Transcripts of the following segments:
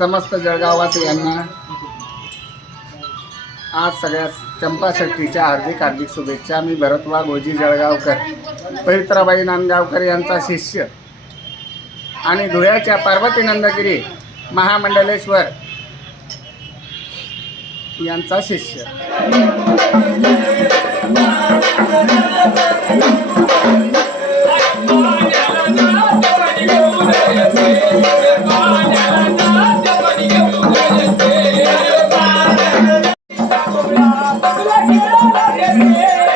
समस्त जळगाववासियांना आज सगळ्या चंपा षष्टीच्या हार्दिक हार्दिक शुभेच्छा. मी भरतवा गोजी जळगावकर पवित्राबाई नांदगावकर यांचा शिष्य आणि धुळ्याच्या पार्वती नंदगिरी महामंडलेश्वर यांचा शिष्य. Yeah.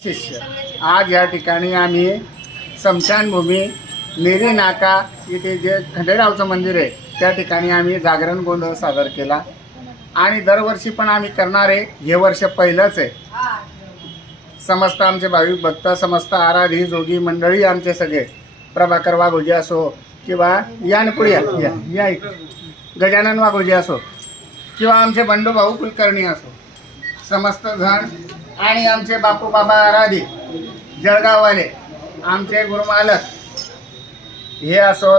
शिष्य आज या ठिकाणी आम्ही स्मशानभूमी नेरी नाका इथे जे खंडेरावचं मंदिर आहे त्या ठिकाणी आम्ही जागरण गोंधळ सादर केला. आणि दरवर्षी पण आम्ही करणार आहे हे वर्ष पहिलंच आहे. समस्त आमचे भाविक भक्त समस्त आराधी जोगी मंडळी आमचे सगळे प्रभाकर वाघोजी असो किंवा यानपुढे या या गजानन वाघोजी असो किंवा आमचे बंडू भाऊ कुलकर्णी असो. समस्त जण आणि आमचे बापू बाबा आराधी जळगाववाले आमचे गुरुमालक हे असो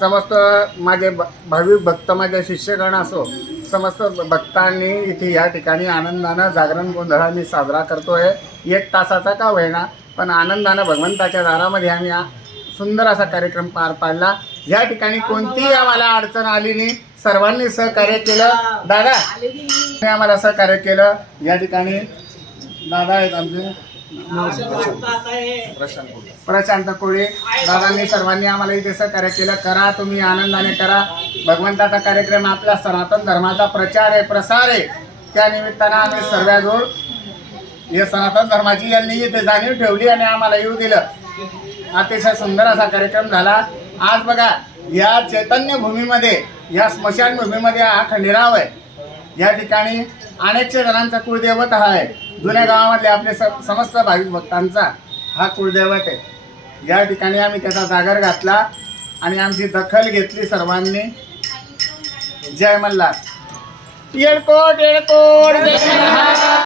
समस्त माझे भाविक भक्त माझे शिष्यगण असो समस्त भक्तांनी इथे या ठिकाणी आनंदानं जागरण गोंधळ आम्ही साजरा करतोय. एक तासाचा का होईना पण आनंदानं भगवंताच्या दारामध्ये आम्ही हा सुंदर असा कार्यक्रम पार पाडला. या ठिकाणी कोणतीही आम्हाला अडचण आली नाही. सर्वांनी सहकार्य केलं. दादा आम्हाला सहकार्य केलं. या ठिकाणी दादा आहेत आमचे. प्रशांत कोळी. दादांनी सर्वांनी आम्हाला इथे सहकार्य केलं. करा तुम्ही आनंदाने करा. भगवंताचा कार्यक्रम आपला सनातन धर्माचा प्रचार आहे प्रसार आहे. त्या निमित्तानं आम्ही सर्वजोड हे सनातन धर्माची यांनी इथे जाणीव ठेवली आणि आम्हाला येऊ दिलं. अतिशय सुंदर असा कार्यक्रम झाला. आज बघा या चैतन्य भूमीमध्ये या स्मशानभूमीमध्ये हा खंडेराव आहे. या ठिकाणी अनेकशे जणांचा कुळदैवत हा आहे. जुन्या गावामधले आपले स- समस्त भाविक भक्तांचा हा कुळदैवत आहे. या ठिकाणी आम्ही त्याचा जागर घातला आणि आमची दखल घेतली सर्वांनी. जय मल्हार. येळकोट येळकोट